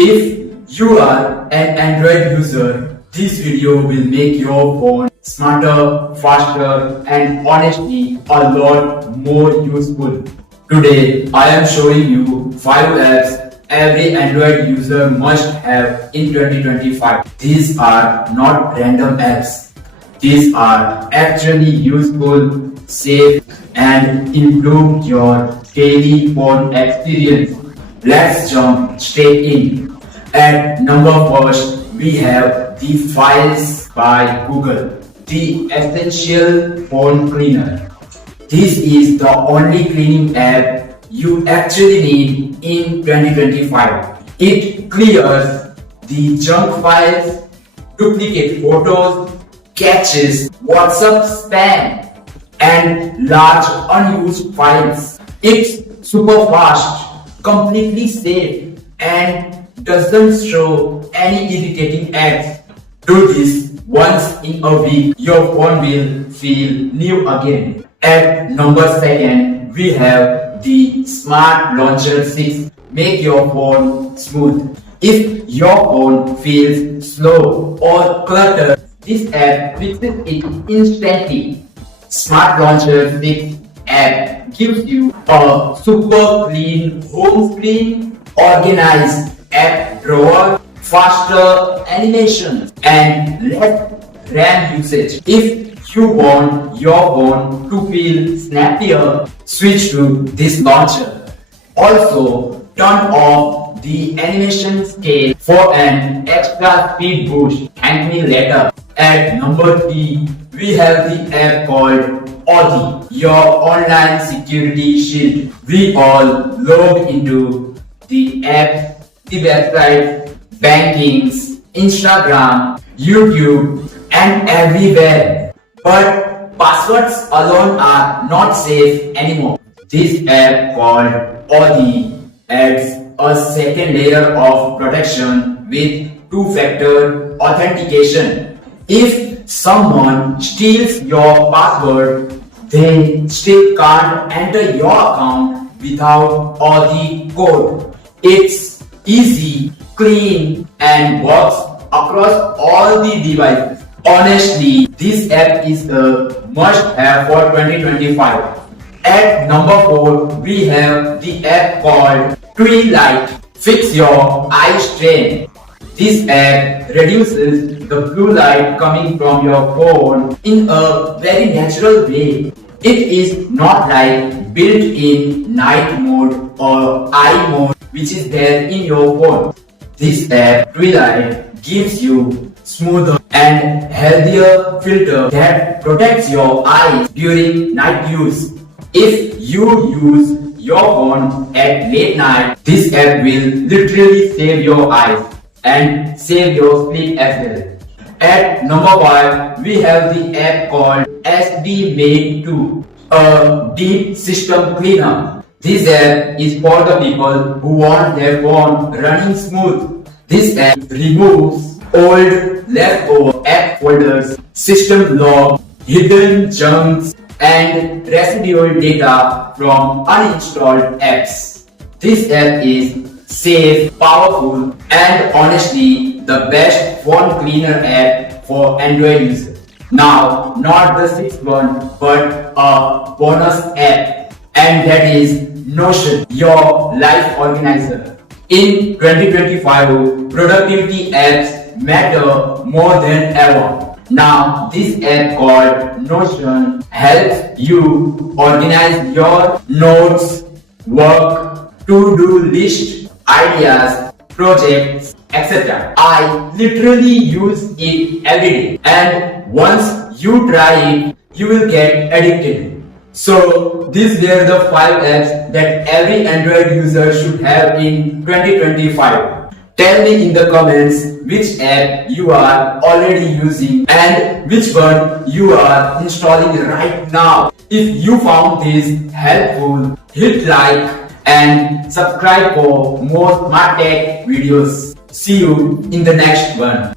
If you are an Android user, this video will make your phone smarter, faster, and honestly a lot more useful. Today, I am showing you 5 apps every Android user must have in 2025. These are not random apps. These are actually useful, safe, and improve your daily phone experience. Let's jump straight in. At number first, we have the Files by Google, the essential phone cleaner. This is the only cleaning app you actually need in 2025. It clears the junk files, duplicate photos, catches WhatsApp spam, and large unused files. It's super fast, completely safe, and doesn't show any irritating ads. Do this once in a week, your phone will feel new again. At number second, we have the Smart Launcher 6. Make your phone smooth. If your phone feels slow or cluttered, this app fixes it instantly. Smart Launcher 6 app gives you a super clean home screen, organized app drawer, faster animations, and less RAM usage. If you want your phone to feel snappier, switch to this launcher. Also, turn off the animation scale for an extra speed boost. Thank me later. At number 3, we have the app called Authy, your online security shield. We all log into the app, the website, bankings, Instagram, YouTube, and everywhere. But passwords alone are not safe anymore. This app called Authy adds a second layer of protection with two-factor authentication. If someone steals your password, they still can't enter your account without Authy code. It's easy, clean, and works across all the devices. Honestly, this app is a must-have for 2025. At number 4, we have the app called Twilight. Fix your eye strain. This app reduces the blue light coming from your phone in a very natural way. It is not like built-in night mode or eye mode which is there in your phone. This app, Twilight, gives you smoother and healthier filter that protects your eyes during night use. If you use your phone at late night, this app will literally save your eyes and save your sleep as well. At number 5, we have the app called Maid 2, a deep system cleaner. This app is for the people who want their phone running smooth. This app removes old leftover app folders, system logs, hidden junks, and residual data from uninstalled apps. This app is safe, powerful, and honestly the best phone cleaner app for Android users. Now, not the sixth one, but a bonus app, and that is Notion, your life organizer. In 2025, productivity apps matter more than ever. Now, this app called Notion helps you organize your notes, work, to-do list, ideas, projects, etc. I literally use it every day, and once you try it, you will get addicted. So, these were the 5 apps that every Android user should have in 2025. Tell me in the comments which app you are already using and which one you are installing right now. If you found this helpful, hit like and subscribe for more smart tech videos. See you in the next one.